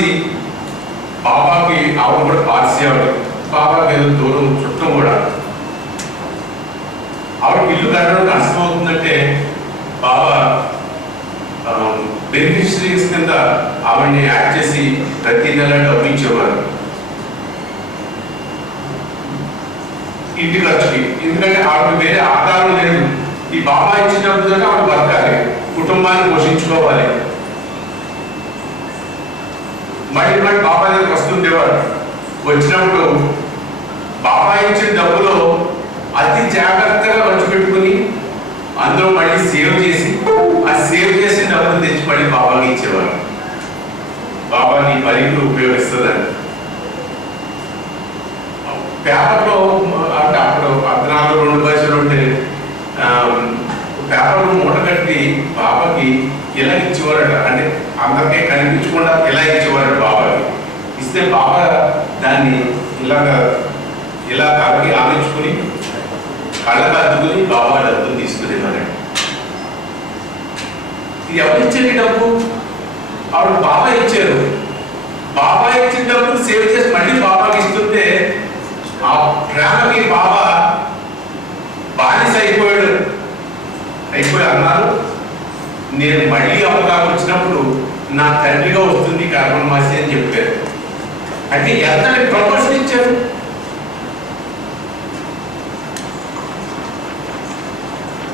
కర్మన్మాసి బాబాకి ఆవిడ కూడా పార్సీ ఆవిడ, బాబాకి ఏదో దూరం చుట్టం కూడా. ఆవిడకి ఇల్లు కట్టడం కష్టమవుతుందంటే బాబా బెనిఫిషరీస్ కింద ఆవిడని యాడ్ చేసి ప్రతి నెల డబ్బు ఇచ్చేవారు ఇంటి ఖర్చుకి. ఎందుకంటే ఆవిడ వేరే ఆధారం లేదు. ఈ బాబా ఇచ్చిన డబ్బుతో ఆవిడ బతకాలి, కుటుంబాన్ని పోషించుకోవాలి. మళ్ళీ మళ్ళీ బాబా దగ్గరికి వస్తుండేవాడు. వచ్చినప్పుడు బాబా ఇచ్చిన డబ్బులో అతి జాగ్రత్తగా ఖర్చు పెట్టుకుని అందులో మళ్ళీ సేవ్ చేసి ఆ సేవ్ చేసిన డబ్బులు తెచ్చి మళ్ళీ బాబాకి ఇచ్చేవారు. బాబా నీ పనికి ఉపయోగిస్తుందని. పేపర్లో అంటే అప్పుడు 14 పైసలు ఉంటే పేపర్లో మూట కట్టి బాబాకి ఇలా ఇచ్చేవారట. అంటే అందరికీ కనిపించకుండా ఇలా ఇచ్చేవారట బాబాకి. ఇస్తే బాబా దాన్ని ఇలా కలకి ఆనించుకుని కళ్ళకు అద్దుకుని బాబా డబ్బులు తీసుకునేవారండి. ఇది ఎవరు ఇచ్చేది డబ్బు? ఆవిడ బాబా ఇచ్చారు. బాబా ఇచ్చిన డబ్బులు సేవ్ చేసి మళ్ళీ బాబాకి ఇస్తుంటే ఆ ప్రేమకి బాబా బానిస అయిపోయి అన్నారు, నేను మళ్ళీ అవకాశం వచ్చినప్పుడు నా తండ్రిగా వస్తుంది కర్మన్మాసి అని చెప్పారు. అంటే ఎంత ప్రమోషన్ ఇచ్చారు.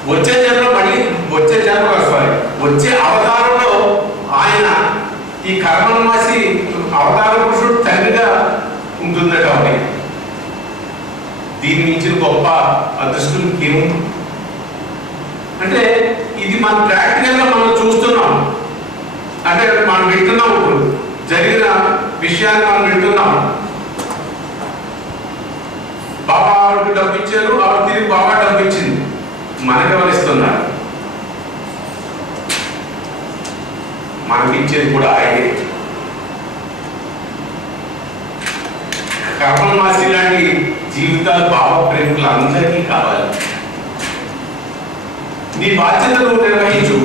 వచ్చే అవతారంలో ఆయన ఈ కర్మన్మాసి అవతార పురుషుడు తండ్రిగా ఉంటుందట. ఆవిడ దీని మించిన గొప్ప అదృష్టం ఏముంది? అంటే ఇది మన ప్రాక్టికల్ గా మనం చూస్తున్నాం. అంటే మనం వింటున్నాం, ఇప్పుడు జరిగిన విషయాన్ని మనం వింటున్నాం. బాబా ఆవిడకి డబ్బు ఇచ్చారు, ఆవిడ తిరిగి బాబా డబ్బు ఇచ్చింది. మనకెవరు ఇస్తున్నారు? మనకిచ్చేది కూడా ఆయనే. కర్మన్మాసి లాంటి జీవితాలు బాబా ప్రేమికులు అందరికీ కావాలి. నీ బాధ్యతలు నిర్వహించు,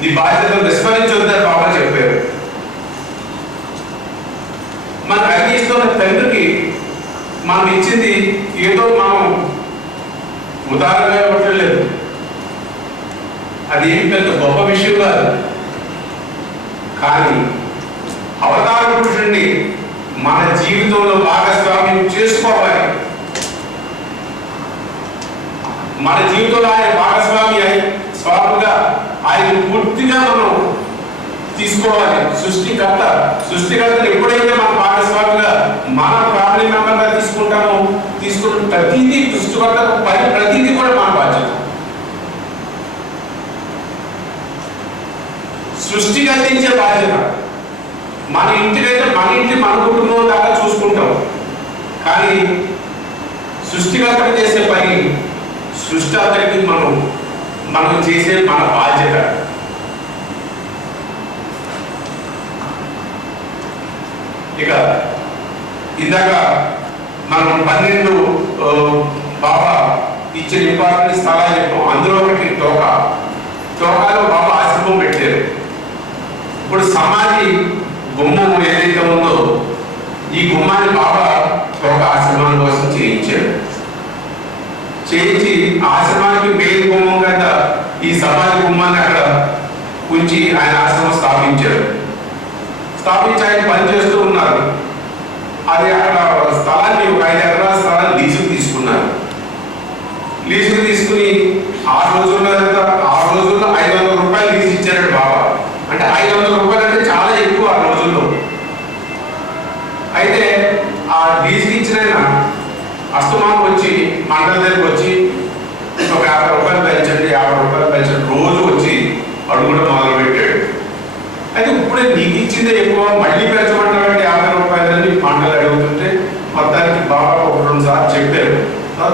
నీ బాధ్యతలు విస్మరించొద్దని బాబా చెప్పారు. మనకు అందిస్తున్న తండ్రికి మనం ఇచ్చింది ఏదో మనం ఉదాహరణగా ఇవ్వట్లేదు. అది ఏం పెద్ద గొప్ప విషయం కాదు. కానీ అవతార పురుషుడిని మన జీవితంలో భాగస్వామ్యం చేసుకోవాలి. మన జీవితంలో ఆయన భాగస్వామి స్వామిగా ఆయన పూర్తిగా మనం తీసుకోవాలి. సృష్టికర్తను ఎప్పుడైతే మన భాగస్వామిగా మన ఫ్యామిలీ మెంబర్గా తీసుకుంటామో తీసుకున్న ప్రతిదీ సృష్టికర్తకు ప్రతిదీ కూడా మన బాధ్యత. సృష్టి కల్పించే బాధ్యత మన ఇంటికైతే మన కుటుంబం దాకా చూసుకుంటాం. కానీ సృష్టికర్త చేసే పని సృష్టి అంతటికి మనం చేసే మన బాధ్యత. ఇక ఇందాక మనం 12 బాబా ఇచ్చిన ఇంపార్టెంట్ స్థలాలు చెప్పాం. అందులో ఒకటి టోకాలో బాబా ఆశ్రమం పెట్టారు. ఇప్పుడు సమాధి గుమ్మం ఏదైతే ఉందో ఈ గుమ్మాన్ని బాబా ఒక ఆశ్రమం కోసం చేయించారు. చేయించి ఆశ్రమానికి మెయిన్ గుమ్మం కదా ఈ సమాధి గుమ్మాన్ని అక్కడ ఉంచి ఆయన ఆశ్రమం స్థాపించారు. స్థాపించి ఆయన పనిచేస్తూ ఉన్నారు. అది అక్కడ స్థలాన్ని ఒక 5 ఎకరాల స్థలాన్ని లీజుకు తీసుకున్నారు. లీజుకు తీసుకుని ఆ రోజుల్లో 500 రూపాయలు లీజు ఇచ్చారు బాబా. అంటే 500 రూపాయలు అంటే చాలా ఎక్కువ ఆ రోజుల్లో. అయితే ఆ లీజుకి ఇచ్చిన అస్తమానం వచ్చి మండల దగ్గరకు వచ్చి ఒక 50 రూపాయలు పెంచండి, 50 రూపాయలు పెంచండి రోజు వచ్చి అడుగుడం మొదలు పెట్టాడు. అయితే ఇప్పుడే నీకు ఇచ్చిందే ఎక్కువ, మళ్ళీ పెంచమంటారంటే 50 రూపాయలని మండలు అడుగుతుంటే మొత్తానికి బాబా ఒక 2 సార్లు చెప్పారు.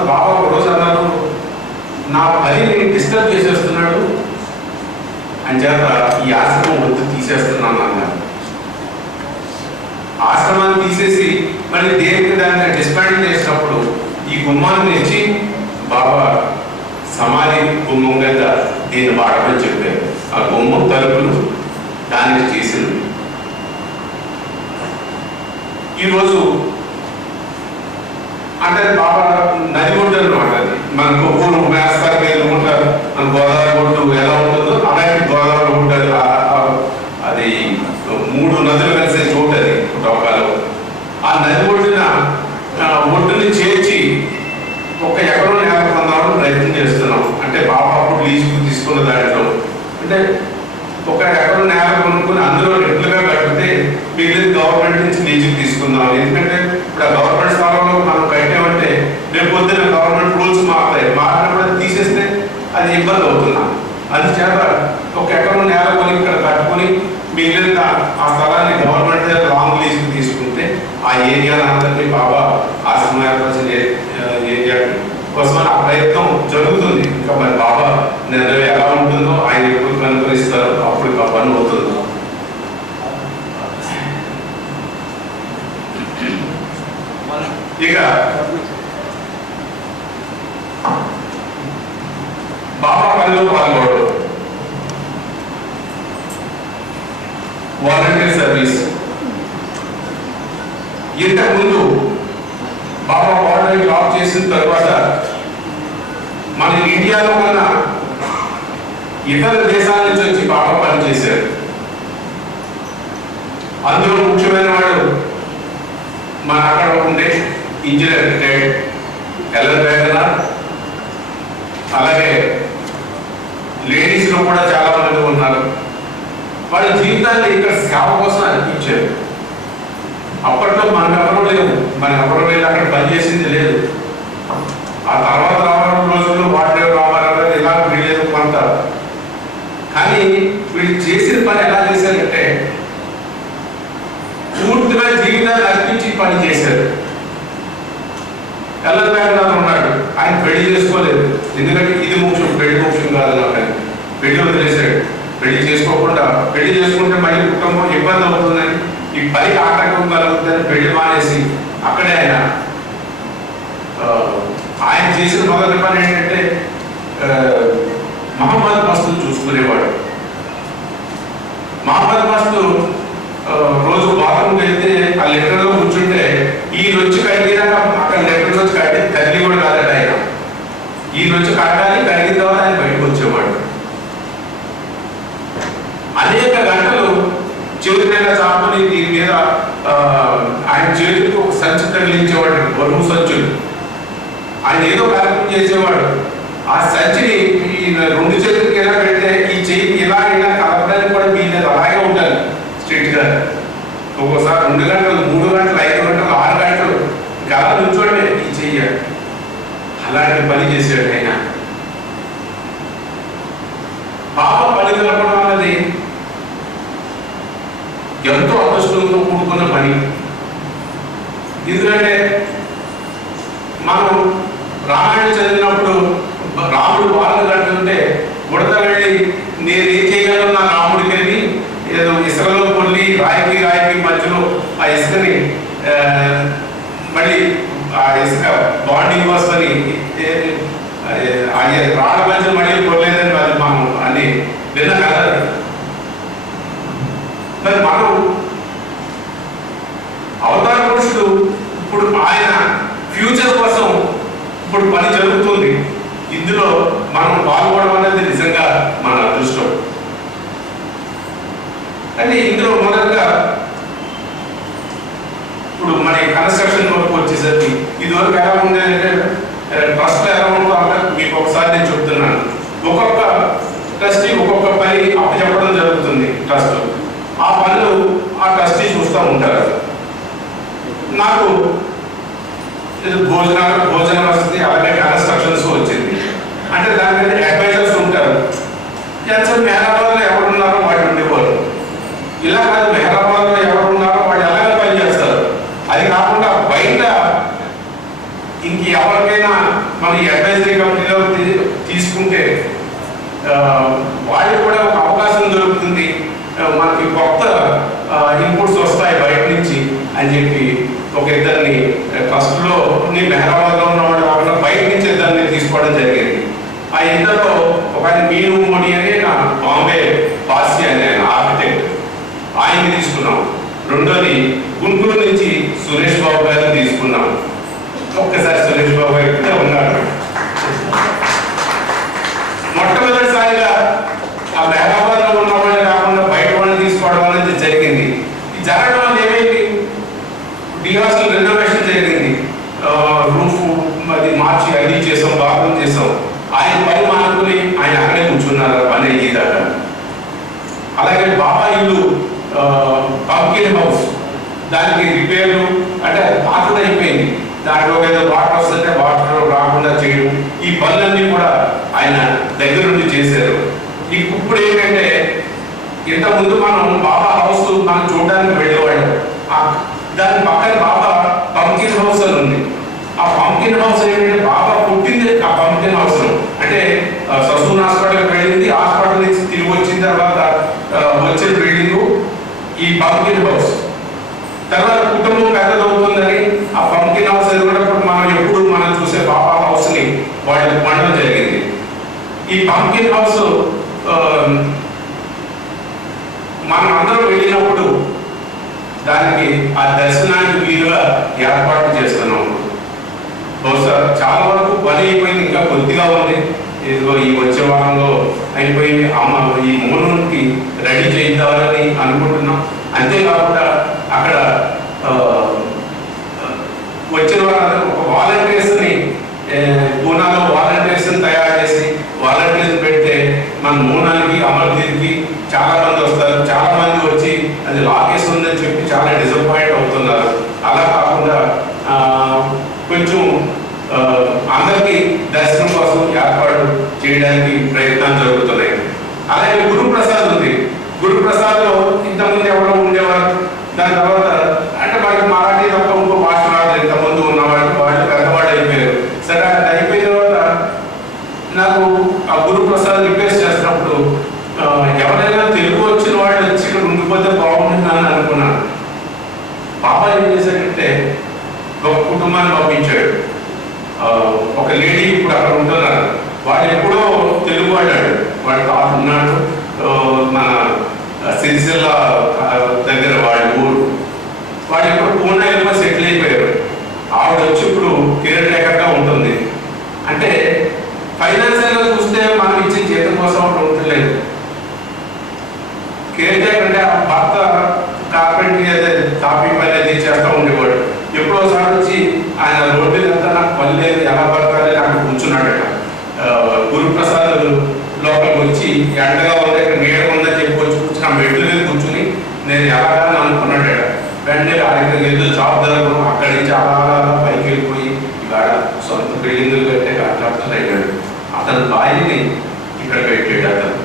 బాబా ఒక రోజు అన్నారు, నా పనిని డిస్టర్బ్ చేసేస్తున్నాడు అని చేత ఈ ఆశ్రమం వద్దు తీసేస్తున్నాను అన్నారు. ఆశ్రమాన్ని తీసేసి మళ్ళీ దేనికి దాన్ని డిస్మాండిల్ చేసినప్పుడు ఈ గుమ్మాన్ని తెచ్చి బాబా సమాధి గుమ్మం మీద దీన్ని వాడమని చెప్పారు. ఆ గుమ్మం తలుపులు దానికి చేసింది. ఈరోజు అంటే బాబా నది ఒడ్డు అనమాట. అది మనకు ఊరు వేస్తారు మీద ఉంటారు, మన గోదావరి ఒడ్డు ఎలా ఉంటుందో అలాంటి గోదావరి ఉంటుంది. అది 3 నదులు కలిసే చోటు అది డొక్కాలో. ఆ నది ఒడ్డుని చేర్చి 1 ఎకరం నేల పొందాలని ప్రయత్నం చేస్తున్నాం. అంటే బాబా అప్పుడు లీజుకు తీసుకున్న దాంట్లో అంటే 1 ఎకరం నేల కొనుక్కొని అందులో రెట్లుగా కడితే మిగిలిన గవర్నమెంట్ నుంచి లీజుకు తీసుకుందాం. ఎందుకంటే ఇప్పుడు ఆ గవర్నమెంట్ స్థానంలో మనం కట్టామంటే రేపు పొద్దున గవర్నమెంట్ రూల్స్ మారినప్పుడు అది తీసేస్తే అది ఇబ్బంది అవుతున్నాం. అందుచేత 1 ఎకరం నేల కొని ఇక్కడ కట్టుకొని మిగిలిన ఆ స్థలాన్ని గవర్నమెంట్ లాంగ్ లీజుకు తీసుకుంటే ఆ ఏరియాని అందరినీ బాబా ఆశ్రమం ఏర్పరిచిన ఏరియా కోసం ఆ ప్రయత్నం జరుగుతుంది. ఇంకా మరి బాబా నిర్ణయం ఎలా ఉంటుందో ఆయన ఎప్పుడు అనుకరిస్తారో అప్పుడు ఆ పని అవుతుంది. ఇక బాబా పనిలో పాల్గొనడం, వాలంటీర్ సర్వీస్. ఇంతకుముందు బాబా వాలంటీర్ జాబ్ చేసిన తర్వాత మన ఇండియాలో ఉన్న ఇతర దేశాల నుంచి వచ్చి బాబా పనిచేశారు. అందులో ముఖ్యమైన వాడు మన అక్కడ ఉండే ఇంజనీర్ రిటైర్డ్ ఎల్ఎన్ వేగనార్. అలాగే లేడీస్లో కూడా చాలా మంది ఉన్నారు. వాళ్ళ జీవితాన్ని ఇక్కడ సేవ కోసం అనిపించారు. అప్పట్లో మనకు ఎవరూ లేవు, మన ఎవరు వెళ్ళి అక్కడ పనిచేసింది లేదు. ఆ తర్వాత రావడం రోజుల్లో వాటిలో రామారావు ఇలా వీళ్ళేదో కొంత. కానీ వీళ్ళు చేసిన పని ఎలా చేశారంటే పూర్తిగా జీవితాన్ని అర్పించి పని చేశారు. ఎల్ఎన్ వేగనార్ ఉన్నాడు, ఆయన పెళ్లి చేసుకోలేదు. ఎందుకంటే ఇది ముఖ్యం, పెళ్లి ముఖ్యం కాదు నాకు. పెళ్లి వదిలేశాడు. పెళ్లి చేసుకోకుండా, పెళ్లి చేసుకుంటే మళ్ళీ కుటుంబం ఇబ్బంది అవుతుందని, ఈ పనికి ఆటంకం కలుగుతుందని పెళ్లి మానేసి అక్కడే ఆయన చేసిన మొదటి పని ఏంటంటే మహమ్మద్ మస్తుని చూసుకునేవాడు. మహమ్మద్ మస్తు రోజు బాత్రూమ్కి వెళ్తే ఆ లెటర్లో కూర్చుంటే ఈ రొచ్చి కడిగినాక అక్కడ లెటర్ వచ్చి కట్టి తల్లి కూడా కాదట ఆయన. ఈ రొచ్చి కట్టాలి, కడిగిన తర్వాత ఆయన బయటకు వచ్చేవాడు. అనేక గంటలు చేతిలో చాపుని దీని మీద ఆయన చేతికి ఒక సంచి తగిలించేవాడు, బరువు సంచులు. ఆయన ఏదో కార్యక్రమం చేసేవాడు. ఆ సంచిని ఈ 2 చేతులకి ఎలా పెడితే ఈ చేతికి ఇలా ఇలా కలపడానికి కూడా మీ మీద అలాగే ఉండాలి స్ట్రిక్ట్ గా. ఒక్కోసారి 2 గంటలు, 3 గంటలు, 5 గంటలు, 6 గంటలు గల నుంచోడమే ఈ చెయ్యాలి. అలాంటి పని చేసాడు ఆయన. పాప పని కలపడం అన్నది ఎంతో అదృష్టంతో కూడుకున్న పని. ఎందుకంటే మనం రామాయణం చదివినప్పుడు రాముడు వాళ్ళు కడుతుంటే ఉడత వెళ్ళి నేనేం చేయగలను నా రాముడికి అని ఏదో ఇసుకలో కొల్లి రాయికి మధ్యలో ఆ ఇసుకని మళ్ళీ ఆ ఇసుక బాండింగ్ వస్తుంది రాళ్ళ మధ్య మళ్ళీ కొల్లేదని అది మనం అని విన్న కదా. మరి మనం అవతార పురుషుడు ఇప్పుడు ఆయన ఫ్యూచర్ కోసం ఇప్పుడు పని జరుగుతుంది. ఇందులో మనం పాల్గొనడం అనేది నిజంగా మన అదృష్టం. అంటే ఇందులో మొదటగా ఇప్పుడు మన కన్స్ట్రక్షన్ వరకు వచ్చేసరికి ఇదివరకు ఎలా ఉండేదంటే ట్రస్ట్ ఎలా ఉంటుందో అంటే మీకు ఒకసారి నేను చెప్తున్నాను. ఒక్కొక్క ట్రస్టీ ఒక్కొక్క పని అప్పచెప్పడం జరుగుతుంది ట్రస్ట్. ఆ పనులు ఆ ట్రస్టీ చూస్తూ ఉంటారు. నాకు భోజన వసతి అలాగే కన్స్ట్రక్షన్స్ వచ్చింది. అంటే దాని మీద అడ్వైజర్స్ ఉంటారు. మెహరాబాద్లో ఎవరున్నారో వాడు ఉండేవారు. ఇలా కాదు, మెహరాబాద్లో ఎవరున్నారో వాడు అలాగే పనిచేస్తారు. అది కాకుండా బయట ఇంక ఎవరికైనా మన అడ్వైజరీ కమిటీలో తీసుకుంటే వాళ్ళకి కూడా ఒక అవకాశం దొరుకుతుంది. మనకి కొత్త ఇన్పుట్స్ వస్తాయి బయట నుంచి అని చెప్పి ఒక ఇద్దరిని ట్రస్ట్లో మెహరాబాద్లో ఉన్నవాడు కాకుండా బయట నుంచి ఇద్దరిని తీసుకోవడం జరిగింది. ఆ ఇద్దరిలో ఒక ఆయన మీను మోడీ అని నా బాంబే పాసి అని ఆయన ఆర్కిటెక్ట్, ఆయన్ని తీసుకున్నాం. రెండోది గుంటూరు నుంచి సురేష్ హాస్టల్ రెనోవేషన్ జరిగింది, రూఫ్ అది మార్చి అన్ని చేసాం, బాత్రూమ్ చేసాం. ఆయన పని మానుకుని ఆయన అక్కడే కూర్చున్నారు పని అయ్యేదాకా. అలాగే బాబా ఇల్లు పంకిన్ హౌస్, దానికి రిపేర్లు అంటే పాతది అయిపోయింది, దాంట్లో ఏదో వాటర్ వస్తుంటే వాటర్ రాకుండా చేయడం, ఈ పనులన్నీ కూడా ఆయన దగ్గర నుండి చేశారు. ఇప్పుడు ఏంటంటే ఇంతకుముందు మనం బాబా హౌస్ మనం చూడడానికి వెళ్ళేవాళ్ళం, దాని పక్కన బాబా పంకిన్ హౌస్ అని ఉంది. ఆ పంకిన్ హౌస్ ఏంటంటే బాబా పుట్టింది ఆ పంకిన్ హౌస్ లో. అంటే ససూన్ హాస్పిటల్కి వెళ్ళింది, హాస్పిటల్ నుంచి తిరిగి వచ్చిన తర్వాత వచ్చిన బిల్డింగ్ ఈ పంకిన్ హౌస్. తర్వాత కుటుంబం పెద్దదవుతుందని ఆ పంకిన్ హౌస్ ఎదుగునప్పుడు మనం ఎప్పుడు మనం చూసే బాబా హౌస్ ని వాళ్ళు పండడం జరిగింది. ఈ పంకిన్ హౌస్ మనం అందరం వెళ్ళినప్పుడు దానికి ఆ దర్శనానికి వీలుగా ఏర్పాటు చేస్తున్నాం. బహుశా చాలా వరకు పని అయిపోయింది, ఇంకా కొద్దిగా ఉంది, ఏదో ఈ వచ్చే వారంలో అయిపోయింది. ఈ మూలకి రెడీ చేద్దామని అనుకుంటున్నాం. అంతేకాకుండా అక్కడ వచ్చిన వారందరూ ఒక వాలంటీర్స్ని పూనాలో వాలంటీర్స్ని తయారు చేసి వాలంటీర్స్ పెడితే మన మూనానికి అమర్దీప్కి చాలా మంది వస్తారు. చాలా మంది వచ్చి అది లాకేస్ ఉందని చెప్పి చాలా డిసప్పాయింట్ అవుతున్నారు. అలా కాకుండా కొంచెం అందరికీ దర్శనం కోసం ఏర్పాటు చేయడానికి ప్రయత్నాలు జరుగుతున్నాయి. అలాగే గురుప్రసాద్ ఉంది. గురుప్రసాద్లో ఇంతకుముందు ఎవరో ఉండేవారు, దాని తర్వాత అంటే మనకి మరాఠీ తప్ప ఇంకో భాష రాదు, ఇంతకుముందు ఉన్నవాళ్ళు వాళ్ళు పెద్దవాళ్ళు అయిపోయారు. సరే అది అయిపోయిన తర్వాత నాకు ఆ గురుప్రసాద్ రిక్వెస్ట్ చేసినప్పుడు ఎవరైనా తెలుగు వచ్చిన వాళ్ళు వచ్చి ఇక్కడ ఉండిపోతే బాగుంటుందని అనుకున్నాను. బాబా ఏం చేశాడంటే ఒక కుటుంబాన్ని పంపించాడు. ఒక లేడీ ఇప్పుడు అక్కడ ఉంటున్నారు, వాడు ఎప్పుడో తెలుగు వాడాడు, వాడు తాత ఉన్నాడు మన సిరిసిల్ల దగ్గర వాడి ఊరు. వాడు ఎప్పుడు పూనా వెళ్ళిపో సెటిల్ అయిపోయారు. ఆవిడ వచ్చి ఇప్పుడు కేర్ టేకర్గా ఉంటుంది. అంటే ఫైనాన్షియల్గా చూస్తే మనం ఇచ్చే జీతం కోసం అక్కడ ఉండలేదు. కేర్ టేకర్ అంటే ఆ భర్త కార్పెంట్రీ అదే తాపీ పని అది చేస్తూ ఉండేవాడు. ఎప్పుడోసారి వచ్చి ఆయన రోడ్డు అంతా నాకు పని లేదు, ఎలా పడతారని అక్కడ కూర్చున్నాడట. గురుప్రసాద్ లోపలికి వచ్చి ఎండగా ఉంది, ఇక్కడ నీడ ఉందని చెప్పి వచ్చి కూర్చుని ఆ మెడ్ల మీద కూర్చుని నేను ఎలాగని అనుకున్నాడట. వెంటనే ఆయన ఏదో జాబ్ జరగడం, అక్కడి నుంచి అలా పైకి వెళ్ళిపోయి ఇవాళ సొంత బిల్డింగులు కట్టే కాంట్రాక్టర్ అయ్యాడు. అతని భార్యని ఇక్కడ పెట్టాడు. అతను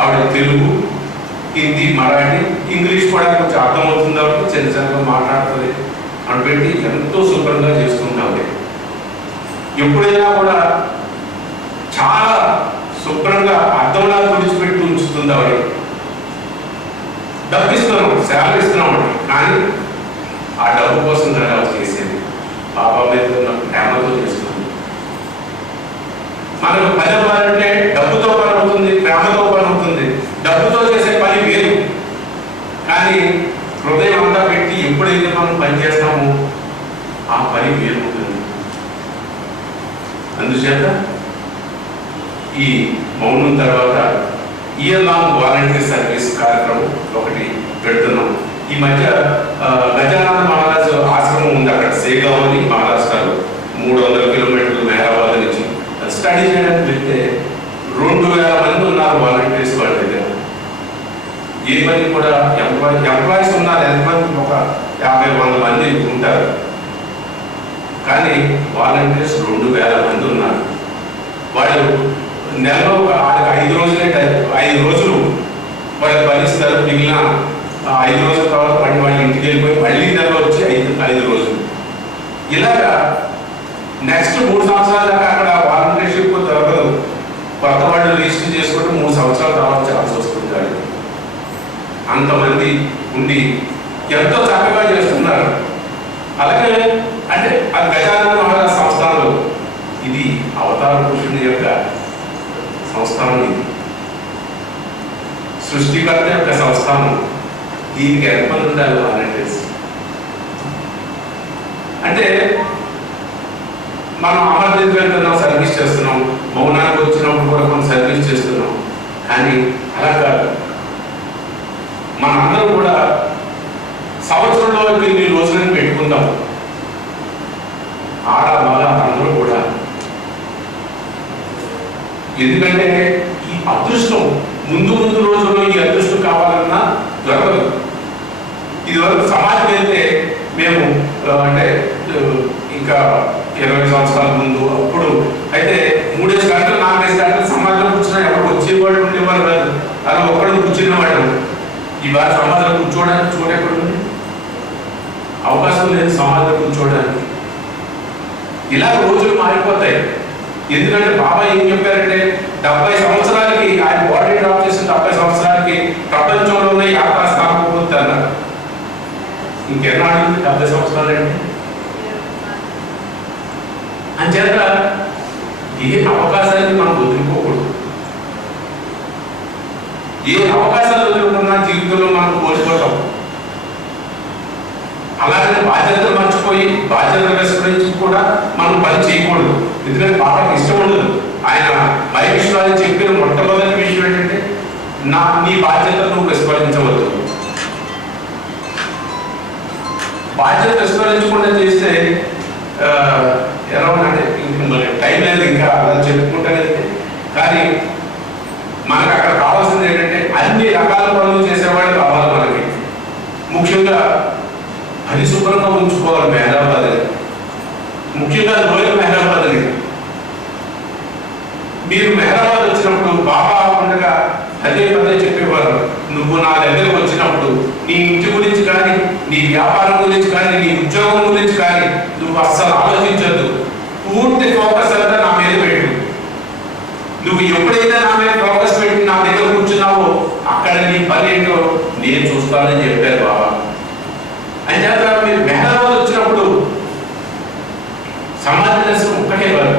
ఆవిడ తెలుగు, హిందీ, మరాఠీ, ఇంగ్లీష్ కూడా కొంచెం అర్థమవుతుంది కాబట్టి చిన్న చిన్నగా మాట్లాడుతుంది అని పెట్టి ఎంతో శుభ్రంగా చేసుకుంటాం. ఎప్పుడైనా కూడా చాలా శుభ్రంగా అర్థంలా తుడిచిపెట్టి ఉంచుతుంది ఆవిడ. డబ్బు ఇస్తున్నాం, శాలరీ ఇస్తున్నాం, కానీ ఆ డబ్బు కోసం కదా చేసేది బాబా మీద ఉన్న ప్రేమతో చేస్తుంది. మనకు పని అవ్వాలంటే డబ్బుతో పని అవుతుంది, ప్రేమతో పని అవుతుంది. డబ్బుతో చేసే పని వేరు, కానీ హృదయం అంతా పెట్టి ఎప్పుడైతే మనం పని చేస్తామో ఆ పని వేరు ఉంటుంది. అందుచేత ఈ మౌనం తర్వాత ఇయర్ లాంగ్ వాలంటీర్ సర్వీస్ కార్యక్రమం ఒకటి పెడుతున్నాం. ఈ మధ్య గజానంద మహారాజ్ ఆశ్రమం ఉంది అక్కడ సేగావ్ అని మహారాష్ట్రలో 300 కిలోమీటర్లు మేరాబాద్ నుంచి. స్టడీ చేయడానికి వెళ్తే 2000 మంది ఉన్నారు వాలంటీర్స్ వాళ్ళ దగ్గర. ఏ పని కూడా ఎంప్లాయీస్ ఉన్నారు ఎంతమంది, ఒక 50-100 మంది ఉంటారు, కానీ వాలంటీర్స్ 2000 మంది ఉన్నారు. వాళ్ళు నెలలో వాళ్ళకి 5 రోజులే 5 రోజులు వాళ్ళకి భరిస్తారు. మిగిలిన 5 రోజుల తర్వాత మళ్ళీ వాళ్ళ ఇంటికి వెళ్ళిపోయి మళ్ళీ నెలలో వచ్చి 5 రోజులు. ఇలాగా నెక్స్ట్ 3 సంవత్సరాల దాకా అక్కడ వాలంటీర్షిప్ దొరకదు. కొత్త వాళ్ళు రిజిస్టర్ చేసుకుంటూ 3 సంవత్సరాల తర్వాత ఛాన్స్ వస్తుంది. అంతమంది ఉండి ఎంతో చక్కగా చేస్తున్నారు. అలాగే అంటే ఆ గజానంద మహారాజ్ సంస్థానంలో ఇది అవతార పురుషుని యొక్క సంస్థానం, ఇది సృష్టికర్త యొక్క సంస్థానం. దీనికి ఎంతమంది ఉండాలి వాలంటీర్స్ అంటే? మనం అమర్దీప్ వెళ్తున్నాం, సర్వీస్ చేస్తున్నాం, మౌనానికి వచ్చినప్పుడు కూడా మనం సర్వీస్ చేస్తున్నాం, కానీ అలా కాదు. మనందరం కూడా సంవత్సరంలో 8 రోజులను పెట్టుకుందాం. చెప్తాం. ఆడ మగ అందరూ కూడా. ఎందుకంటే ఈ అదృష్టం ముందు ముందు రోజుల్లో ఈ అదృష్టం కావాలన్నా దొరకదు. ఇదివరకు సమాజం వెళ్తే మేము అంటే ఇంకా 20 సంవత్సరాల ముందు అప్పుడు అయితే 3 గంటలు 4 గంటలు సమాజంలో కూర్చున్నా ఎవరు వచ్చేవాళ్ళు ఉండేవాళ్ళు కాదు. అలా ఒక్కడు కూర్చున్నవాడు. ఇవాళ సమాజంలో కూర్చోవడానికి చూడకూడదు, అవకాశం లేదు సమాజంలో కూర్చోవడానికి. ఇలా రోజులు మారిపోతాయి. ఎందుకంటే బాబా ఏం చెప్పారంటే 70 సంవత్సరాలకి ఆయన బాడీ డ్రాప్ చేసిన 70 సంవత్సరాలకి ప్రపంచంలోనే యాత్రా స్థానం పొందుతారు. ఇంకెన్నాడు 70 సంవత్సరాలు అంటే అంచేత ఏ అవకాశాన్ని మనం వదులుకోకూడదు. ఏ అవకాశాలు వదులుకున్నా జీవితంలో మనం కోల్పోతాం. అలాగే బాధ్యతలు మర్చిపోయి బాధ్యతలు విస్మరించి కూడా మనం పని చేయకూడదు. ఎందుకంటే బాబాకి ఇష్టం ఉండదు. ఆయన మహేశ్వరాన్ని చెప్పిన మొట్టమొదటి విషయం ఏంటంటే నీ బాధ్యతను నువ్వు విస్మరించవద్దు. బాధ్యత విస్మరించకుండా చేస్తే ఎలా అంటే టైం లేదు ఇంకా అలా చెప్పుకుంటానే. కానీ మనకు అక్కడ కావాల్సింది ఏంటంటే అన్ని రకాల పనులు చేసేవాళ్ళు కావాలి మనకి. ముఖ్యంగా పరిశుభ్రంగా ఉంచుకోవాలి మెహరాబాద్, ముఖ్యంగా లోయల్ మెహరాబాద్ అని. మీరు మెహరాబాద్ వచ్చినప్పుడు బాబా ఉండగా పదే పదే చెప్పేవారు, నువ్వు నా దగ్గరకు వచ్చినప్పుడు నీ ఇంటి గురించి కానీ నీ వ్యాపారం గురించి కానీ నీ ఉద్యోగం గురించి కానీ నువ్వు అస్సలు ఆలోచించద్దు. పూర్తి ఫోకస్ అంతా నా మీద పెట్టు. నువ్వు ఎప్పుడైతే నా మీద ఫోకస్ పెట్టి నా దగ్గర కూర్చున్నావో అక్కడ నీ పని ఏంటో నేను చూస్తానని చెప్పారు బాబా. అంచేత మీరు మెహరాబాద్ వచ్చినప్పుడు సమాజ దర్శనం ఒక్కటే కాదు,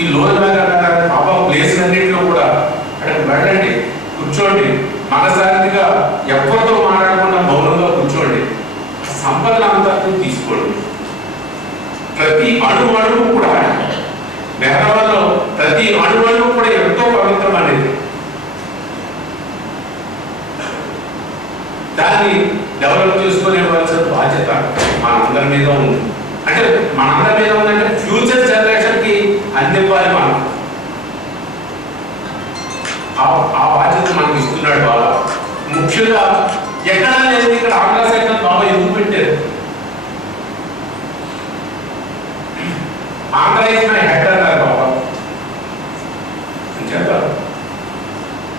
ఈ లోయల్ మెహరాబాద్ బాబా ప్లేస్ అన్నింటిలో కూడా అక్కడికి వెళ్ళండి, కూర్చోండి, మనసారిగా ఎవరితో మాట్లాడకుండా మౌనంగా కూర్చోండి, సంపద అంతా తీసుకోండి. ప్రతి అణువు కూడా మెహరాబాద్లో ప్రతి అణువు కూడా ఎంతో పవిత్రమైనది. దాన్ని డెవలప్ చేసుకోవాల్సిన బాధ్యత మనందరి మీద ఉంది. అంటే మనందరి మీద ఉందంటే ఫ్యూచర్ జనరేషన్కి అందివ్వాలి మనం. ఆ బాధ్యత మనకు ఇస్తున్నాడు బాబా. ముఖ్యంగా ఎక్కడా లేదు ఇక్కడ ఆంధ్ర సైడ్ బాబా ఎందుకు పెట్టారు? ఆంధ్ర ఇస్ మై హెడ్ అన్నారు బాబా. చెప్పారు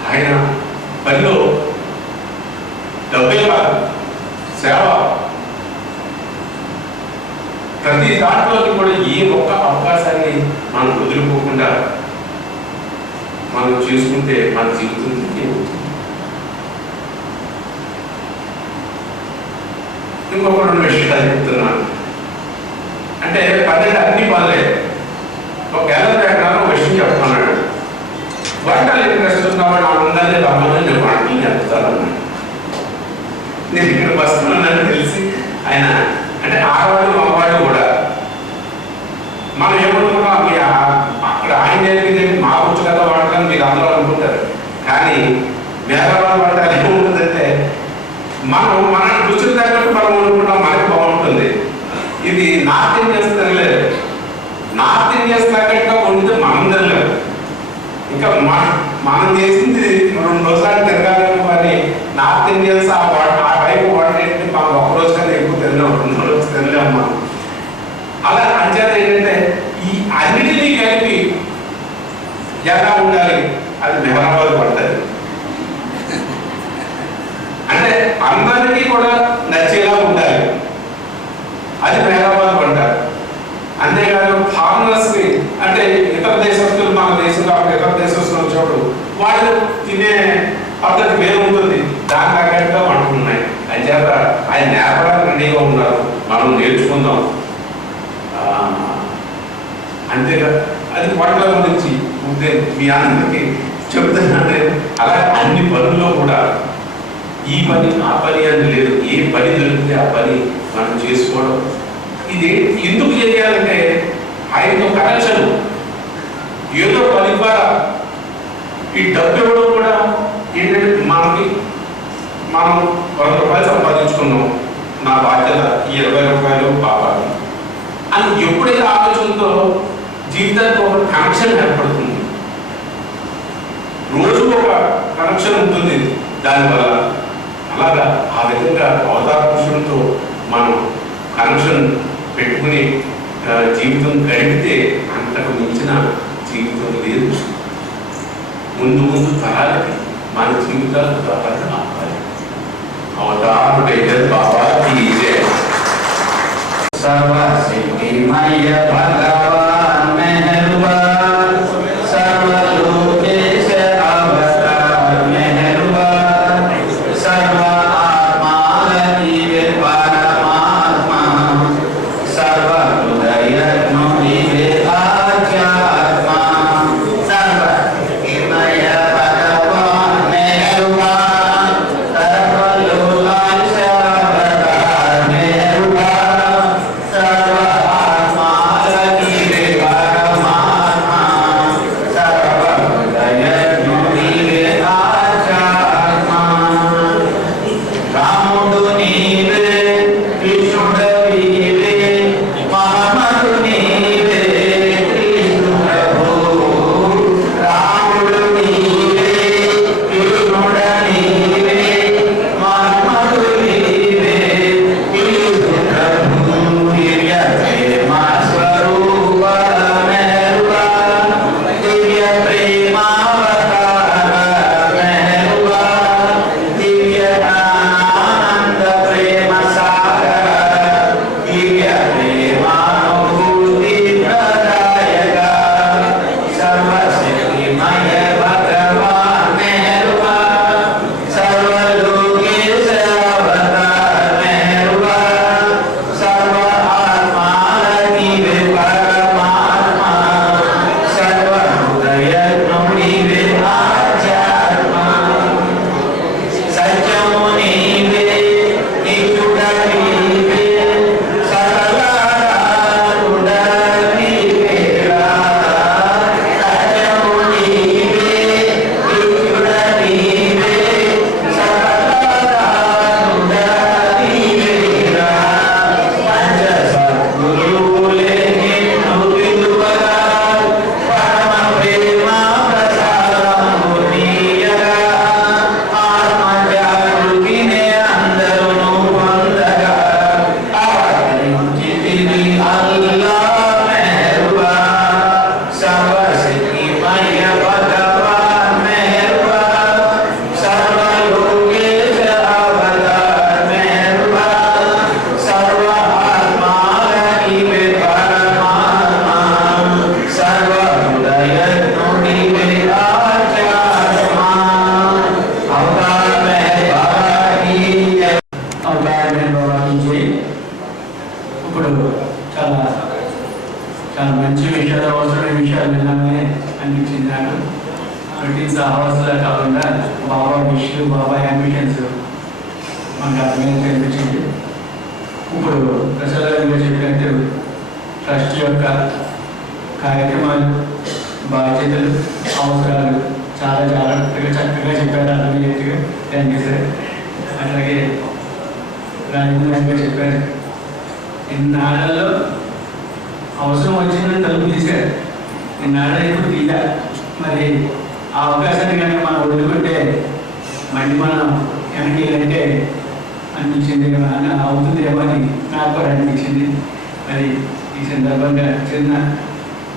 ఆయన పనిలో డబ్బే కాదు, సేవ. ప్రతి దాంట్లోకి కూడా ఏ ఒక్క అవకాశాన్ని మనం వదులుకోకుండా మనం చేసుకుంటే మన జీవితం అవుతుంది. ఇంకొక 2 విషయాలు చెప్తున్నాను. అంటే 12 అన్ని పనులే. ఒక ఎలక్ట్రాన్ ఒక విషయం చెప్తున్నాడు. వంటలు ఇంట్రెస్ట్ ఉన్నవాడు అందరినీ రమ్మని నేను వంటలు చెప్తాను. నేను ఇక్కడ వస్తున్నానని తెలిసి ఆయన అంటే ఆడవాళ్ళు మగవాళ్ళు కూడా మనం ఏమనుకున్నాం, అక్కడ ఆయన జరిగింది మా వచ్చు కదా వంటలని మీరు అందరూ అనుకుంటారు. కానీ మెహరాబాద్ వంట ఏముంటుందంటే మన రుచులు తగ్గట్టు మనం అనుకుంటాం, మనకి బాగుంటుంది. ఇది నార్త్ ఇండియన్స్ తినలేదు. నార్త్ ఇండియన్స్ తగ్గట్టుగా వండితే మనం తినలేదు. ఇంకా మనం చేసింది 2 రోజులు తిరగాలి. మరి నార్త్ ఇండియన్స్ ఆ వైపు వంటేంటి మనం ఒక్కరోజు కన్నా ఎక్కువ తినలేము, 2 రోజులు తినలేము మనం. అలా అంచేత ఏంటంటే ఈ అన్నిటినీ కలిపి ఎలా ఉండాలి అది మెహరాబాద్ పడుతుంది. అంటే అందరికీ కూడా నచ్చేలా ఉండాలి, అది మెహరాబాద్ పడ్డారు. అంతేకాదు ఫార్మర్స్ని అంటే ఇతర దేశస్తులు మన దేశం కాబట్టి ఇతర దేశస్తులు వచ్చినప్పుడు వాళ్ళు తినే పద్ధతి వేరు ఉంటుంది. దాని తగ్గట్టుగా వండుతున్నాయి. అంచేత ఆయన నేర్పడానికి రెడీగా ఉన్నారు, మనం నేర్చుకుందాం. అంతేగా అది వంటల గురించి ఉంటే మీ అందరికీ చెప్తున్నాను. అలా అన్ని పనుల్లో కూడా ఈ పని ఆ పని అని లేదు. ఏ పని దొరికితే ఆ పని మనం చేసుకోవడం. ఇది ఎందుకు చేయాలంటే ఆయనతో కనెక్షన్ ఏదో పని ద్వారా ఈ డబ్బు ఇవ్వడం కూడా ఏంటంటే మనం 100 రూపాయలు సంపాదించుకున్నాం, నా బాధ్యత ఈ 20 రూపాయలు బాబాకి అని ఎప్పుడైతే ఆలోచనతో జీవితానికి ఒక కనెక్షన్ ఏర్పడుతుంది, రోజు ఒక కనెక్షన్ ఉంటుంది దానివల్ల. అలాగా ఆ విధంగా అవతార పురుషులతో మనం కనెక్షన్ పెట్టుకుని జీవితం గడిపితే అంతకు మించిన జీవితం లేదు. ముందు ముందు తరాలకి మన జీవితాలు ఉదాహరణ అవ్వాలి. అవతారుడైన బాబాకి జయ. सर्वसिद्धिमय भगवान मेहरबान, सर्वलोकेश अवतार मेहरबान, सर्व आत्मा दिव्य परमात्मा, सर्व हृदय दिव्य आध्यात्मा, सर्वसिद्धिमय भगवान मेहरबान, सर्वलोकेश अवतार मेहरबान, सर्व आत्मा दिव्य परमात्मा, सर्व हृदय दिव्य आध्यात्मा. रामुडु नीवे, कृष्णुडु नीवे, महामतु नीवे, कृष्ण प्रभु. रामुडु नीवे, कृष्णुडु नीवे, महामतु नीवे, कृष्ण प्रभु. दिव्य प्रेम स्वरूप मेहरबान, दिव्य प्रेमावतार मेहरबान, दिव्य आनंद प्रेम सागर, दिव्य प्रेमानुभूति प्रदायक, सर्वसिद्धिमय भगवान मेहरबान, सर्वलोकेश अवतार मेहरबान, सर्व आत्मा दिव्य परमात्मा, सर्व हृदय दिव्य आध्यात्मा. सत्यमु नीवे, नित्युड नीवे, सकलारूढ नीवेरा. सत्यमु नीवे, नित्युड नीवे, सकलारूढ नीवेरा. पंच सद्गुरुले निन्नु पिलुवगा, परम प्रेम प्रसादము నీయగా. ఆత్మజాగృతినే అందరును పొందగా, అవతరించితివి అల్లా మెహర్బాన్. సర్వసిద్ధిమయ భగవాన్ మెహర్బాన్, సర్వలోకేశ అవతార్ మెహర్బాన్, సర్వ ఆత్మాల నీవే పరమాత్మా, సర్వ హృదయ నీవే ఆధ్యాత్మా. అవతార్ మెహర్బానీ జై. అవతార్ మెహర్బానీ జై. ఇప్పుడు చాలా చాలా మంచి విషయాలు, అవసరమైన విషయాలు విన్నామని అనిపించింది నాకు. రొటీన్ సహవాసాలే కాకుండా బాబా విషయాలు, బాబా అంబిషన్స్ మనకు అర్థమైనట్టు అనిపించింది. ఇప్పుడు ప్రసాద్ గారు చెప్పినట్టు ట్రస్ట్ యొక్క కార్యక్రమాలు, బాధ్యతలు, అవసరాలు చాలా జాగ్రత్తగా చక్కగా చెప్పారు, అర్థమయ్యేట్టుగా. Thank you sir. అలాగే రాజేంద్ర గారు చెప్పారు, ఇన్నాళ్ళలో అవసరం వచ్చిందని తలుపు తీశారు, ఇన్నాళ్ళ ఇప్పుడు తీయా. మరి ఆ అవకాశాన్ని కనుక మనం వదులుకుంటే మళ్ళీ మనం వెనక్కి అంటే అనిపించింది, అవుతుందేమో అని నాకు కూడా అనిపించింది. మరి ఈ సందర్భంగా చిన్న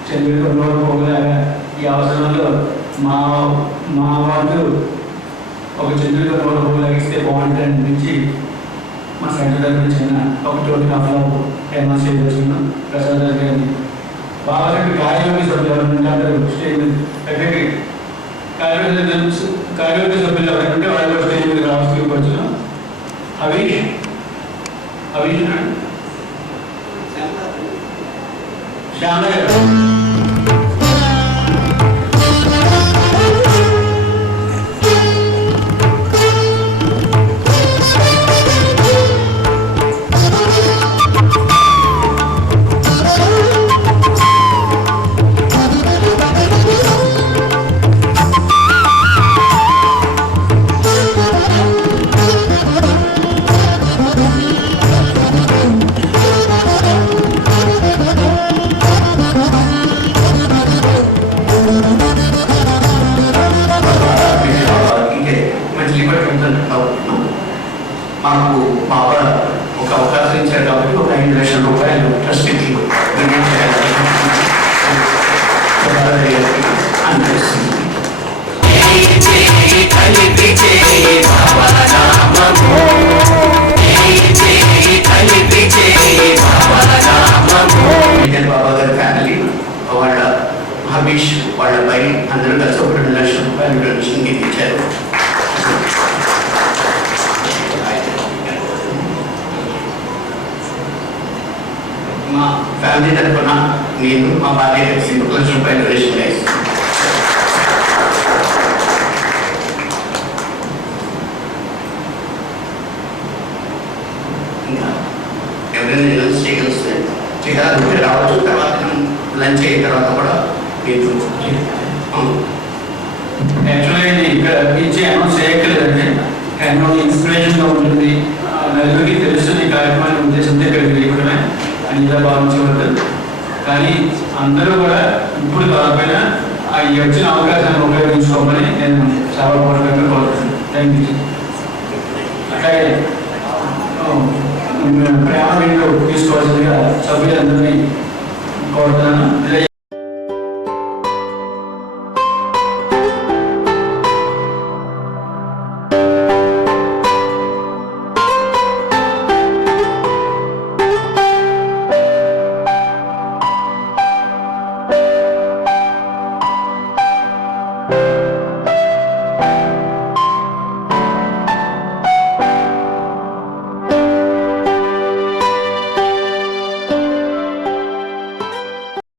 చంద్రుడికి నోరు పోగలాగా ఈ అవసరంలో మా వాళ్ళు ఒక చంద్రుడికి నోరు పోగలాగిస్తే బాగుంటుంది అనిపించి మా సెంటర్ దగ్గర చిన్న ఒక టోటి కాఫ్లో ఫేమస్ చేయవచ్చున్నాం. ప్రసాద్ గారిని బాబా గారి కార్యవర్గ సభ్యులు ఎవరంటే అందరూ స్టేజ్ దగ్గరికి కార్యవర్గ సభ్యులు ఎవరంటే వాళ్ళు కూడా స్టేజ్ మీద రాసుకొచ్చున్నాం. అవిష్ శ్యామ గారు. మాకు బాబా ఒక అవకాశం ఇచ్చారు కాబట్టి ఒక 5 లక్షల రూపాయలు ట్రస్ట్కి డొనేట్ చేయాలని అనిపిస్తుంది. బాబా గారి ఫ్యామిలీ వాళ్ళ హబీష్ వాళ్ళ అబ్బాయి అందరూ కలిసి ఒక 2 లక్షల రూపాయలు డొనేషన్ ఇచ్చారు. మా ఫ్యామిలీ తరఫున నేను మా భార్య కలిసి 1 లక్ష రూపాయలు డొనేషన్ చేస్తాను. ఇంకా ఎవరైనా లంచ్ చేయగలిస్తే చేయాలంటే రావచ్చు. తర్వాత లంచ్ అయిన తర్వాత కూడా మీతో యాక్చువల్గా ఇది ఇక్కడ ఇచ్చి అనౌన్స్ చేయక్కర్లేదండి. అనౌన్స్ ఇన్స్పిరేషన్గా ఉంటుంది, నలుగురికి తెలుస్తుంది ఈ కార్యక్రమాన్ని ఉద్దేశంతో ఇక్కడికి వెళ్ళడమే అని ఇలా భావించవద్దు. కానీ అందరూ కూడా ఇప్పుడు కాకపోయినా ఈ వచ్చిన అవకాశాన్ని ఉపయోగించుకోమని నేను చాలా పూర్వకంగా కోరుతున్నాను. Thank you. అట్లాగే ప్రేమ వీళ్ళు తీసుకోవాల్సిందిగా సభ్యులందరినీ కోరుతున్నాను. ఇలా